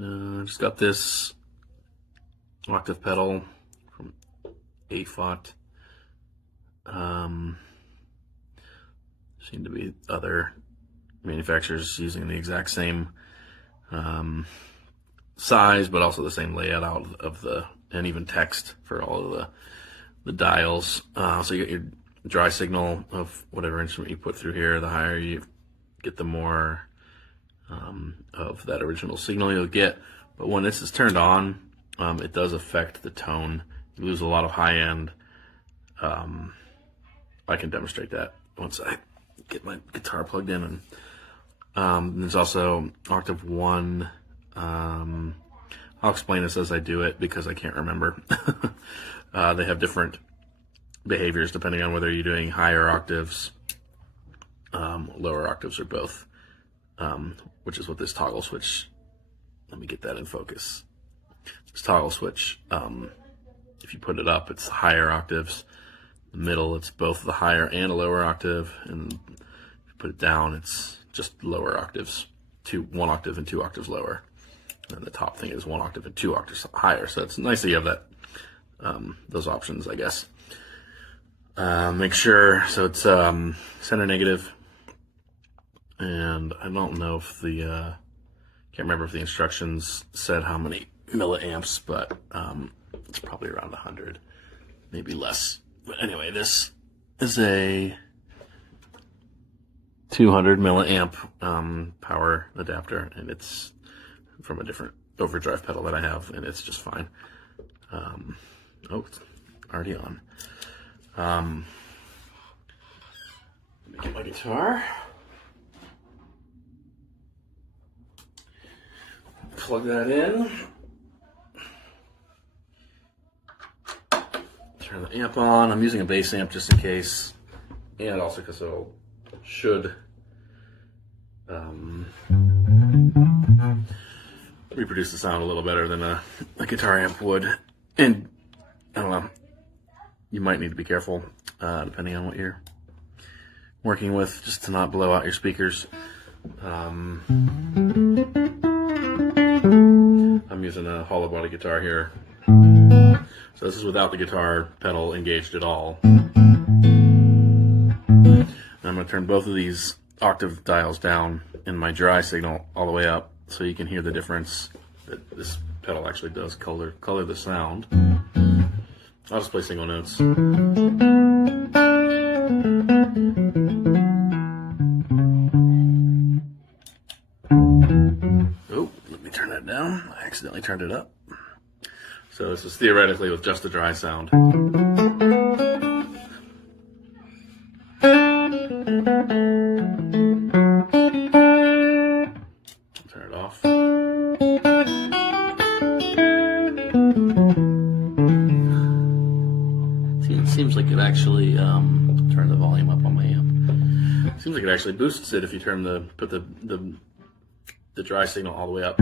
So I just got this octave pedal from AFOT. Seem to be other manufacturers using the exact same size, but also the same layout out of the, and even text for all of the dials. So you get your dry signal of whatever instrument you put through here. The higher you get, the more of that original signal you'll get. But when this is turned on, it does affect the tone. You lose a lot of high end. I can demonstrate that once I get my guitar plugged in. And there's also octave 1. I'll explain this as I do it because I can't remember. They have different behaviors depending on whether you're doing higher octaves, lower octaves, or both, which is what this toggle switch, let me get that in focus. This toggle switch, if you put it up, it's higher octaves. The middle, it's both the higher and a lower octave, and if you put it down, it's just lower octaves, 1 octave and 2 octaves lower. And the top thing is 1 octave and 2 octaves higher. So it's nice that you have that, those options, I guess. Make sure, so it's center negative, and I don't know if the, can't remember if the instructions said how many milliamps, but it's probably around 100, maybe less. But anyway, this is a 200 milliamp power adapter, and it's from a different overdrive pedal that I have, and it's just fine. Oh, it's already on. Let me get my guitar. Plug that in. Turn the amp on. I'm using a bass amp just in case, and also because it should reproduce the sound a little better than a guitar amp would. And I don't know, you might need to be careful depending on what you're working with, just to not blow out your speakers. I'm using a hollow body guitar here. So this is without the guitar pedal engaged at all. And I'm going to turn both of these octave dials down in my dry signal all the way up, so you can hear the difference that this pedal actually does color the sound. I'll just play single notes. Oh, let me turn that down. I accidentally turned it up. So this is theoretically with just the dry sound. Turn it off. See, it seems like it actually turn the volume up on my amp. Seems like it actually boosts it if you put the dry signal all the way up.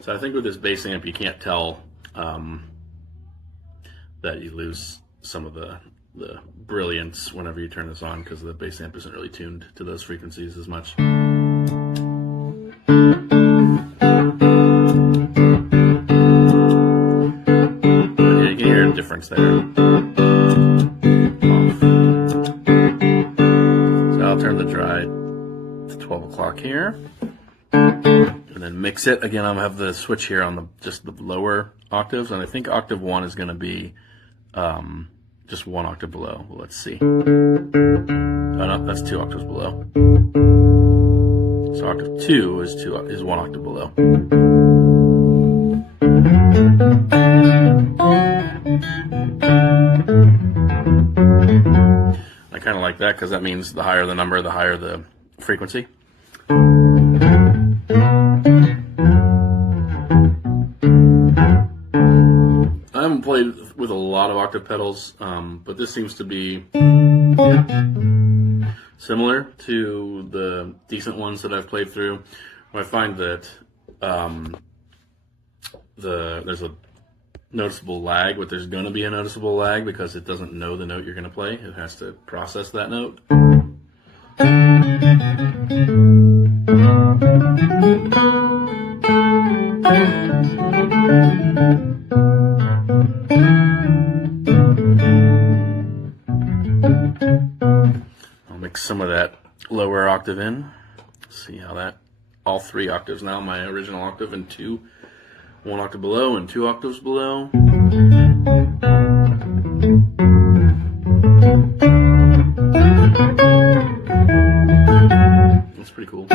So I think with this bass amp, you can't tell that you lose some of the brilliance whenever you turn this on, because the bass amp isn't really tuned to those frequencies as much. But yeah, you can hear a difference there. So I'll turn the dry to 12 o'clock here. And then mix it. Again, I'll have the switch here on just the lower octaves, and I think octave 1 is going to be just 1 octave below. Well, let's see. Oh no, that's 2 octaves below. So octave 2 is 1 octave below. I kind of like that because that means the higher the number, the higher the frequency. I haven't played with a lot of octave pedals, but this seems to be similar to the decent ones that I've played through. I find that there's a noticeable lag, but there's going to be a noticeable lag because it doesn't know the note you're going to play. It has to process that note. I'll mix some of that lower octave in. See how that, all 3 octaves now, my original octave and 1 octave below and 2 octaves below. That's pretty cool.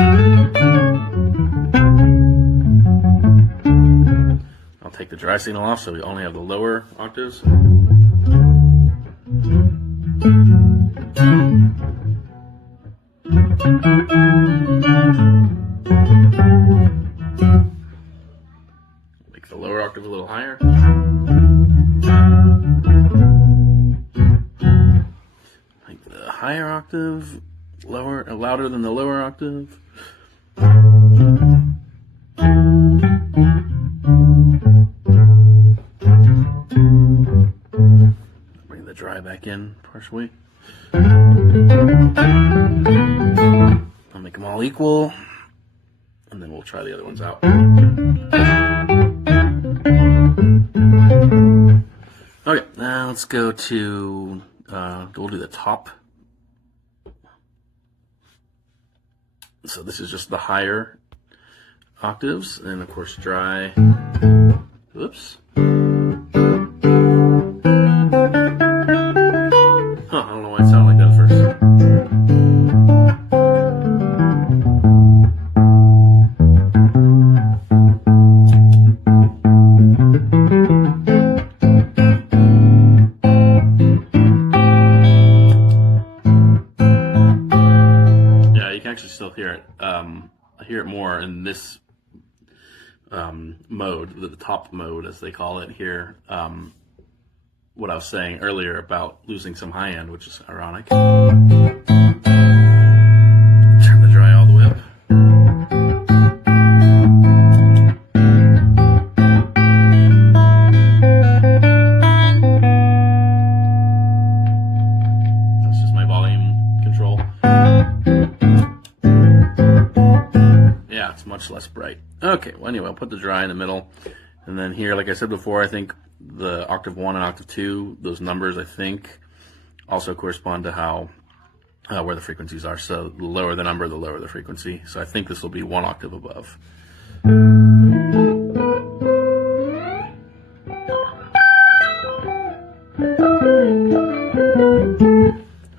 I'll take the dry signal off so we only have the lower octaves. Make the lower octave a little higher. Make the higher octave louder than the lower octave. Bring the dry back in partially. I'll make them all equal, and then we'll try the other ones out. Okay, now let's go to, we'll do the top. So this is just the higher octaves, and of course dry. Oops. I don't know why it sounded like that at first. Yeah, you can actually still hear it. I hear it more in this mode, the top mode as they call it here. What I was saying earlier about losing some high end, which is ironic. Turn the dry all the way up. That's just my volume control. Yeah, it's much less bright. Okay, well anyway, I'll put the dry in the middle. And then here, like I said before, I think the octave 1 and octave 2, those numbers I think also correspond to how where the frequencies are. So the lower the number, the lower the frequency. So I think this will be 1 octave above. And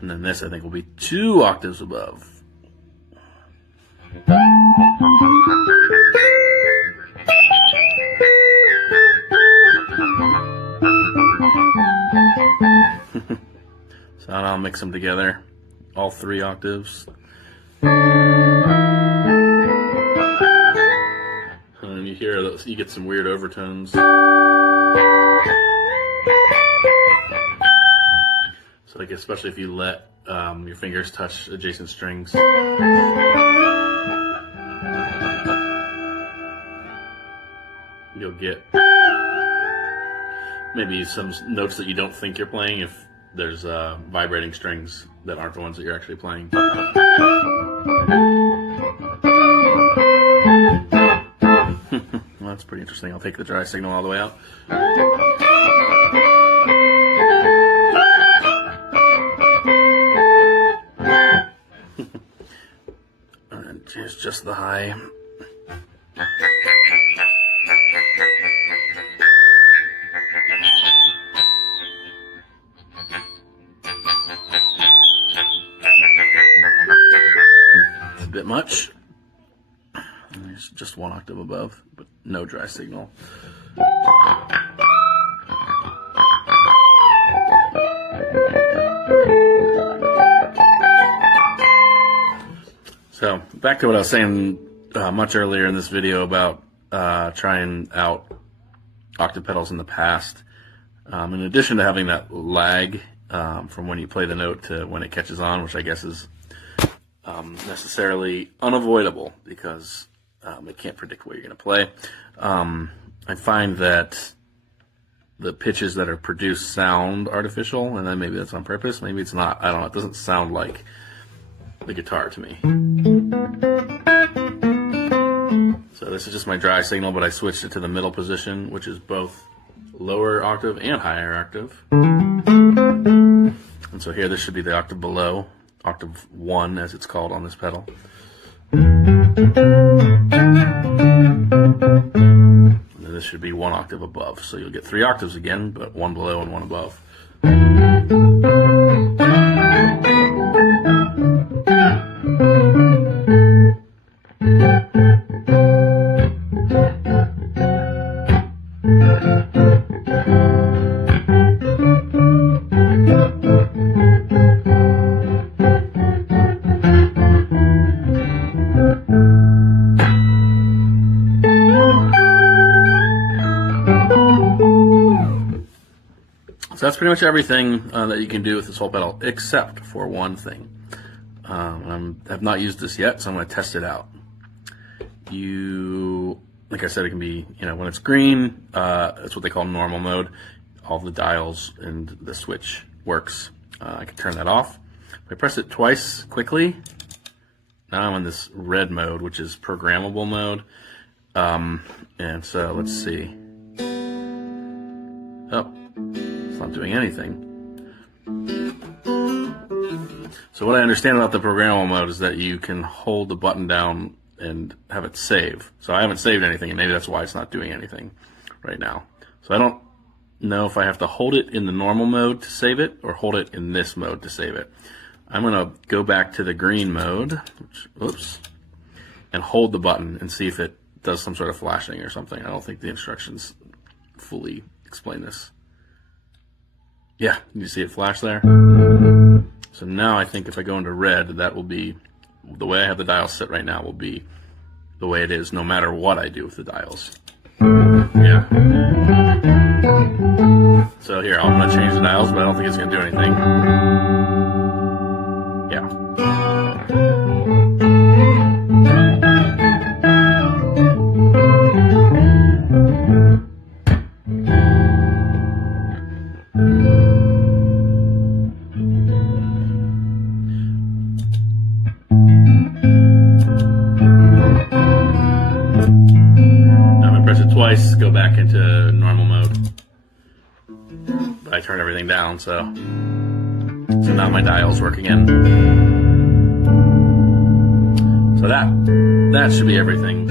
then this I think will be 2 octaves above. So I'll mix them together, all 3 octaves. And you hear those, you get some weird overtones. So like, especially if you let your fingers touch adjacent strings. You'll get maybe some notes that you don't think you're playing if there's vibrating strings that aren't the ones that you're actually playing. Well, that's pretty interesting. I'll take the dry signal all the way out. And here's just the high. A bit much. And there's just 1 octave above, but no dry signal. So back to what I was saying much earlier in this video about trying out octave pedals in the past. In addition to having that lag from when you play the note to when it catches on, which I guess is necessarily unavoidable because It can't predict what you're going to play. I find that the pitches that are produced sound artificial, and then maybe that's on purpose, maybe it's not. I don't know. It doesn't sound like the guitar to me. So this is just my dry signal, but I switched it to the middle position, which is both lower octave and higher octave. And so here, this should be the octave below, octave 1 as it's called on this pedal. And then this should be 1 octave above. So you'll get 3 octaves again, but 1 below and 1 above. So that's pretty much everything that you can do with this whole pedal, except for one thing. I have not used this yet, so I'm going to test it out. Like I said, it can be, when it's green, that's what they call normal mode. All the dials and the switch works. I can turn that off. If I press it twice quickly, now I'm in this red mode, which is programmable mode. And so let's see. Oh. It's not doing anything. So what I understand about the programmable mode is that you can hold the button down and have it save. So I haven't saved anything, and maybe that's why it's not doing anything right now. So I don't know if I have to hold it in the normal mode to save it or hold it in this mode to save it. I'm going to go back to the green mode, and hold the button and see if it does some sort of flashing or something. I don't think the instructions fully explain this. Yeah, you see it flash there? So now I think if I go into red, that will be, the way I have the dials set right now will be the way it is no matter what I do with the dials. Yeah. So here, I'm going to change the dials, but I don't think it's going to do anything. Yeah. Twice, go back into normal mode. But I turned everything down, so now my dials work again. So that should be everything.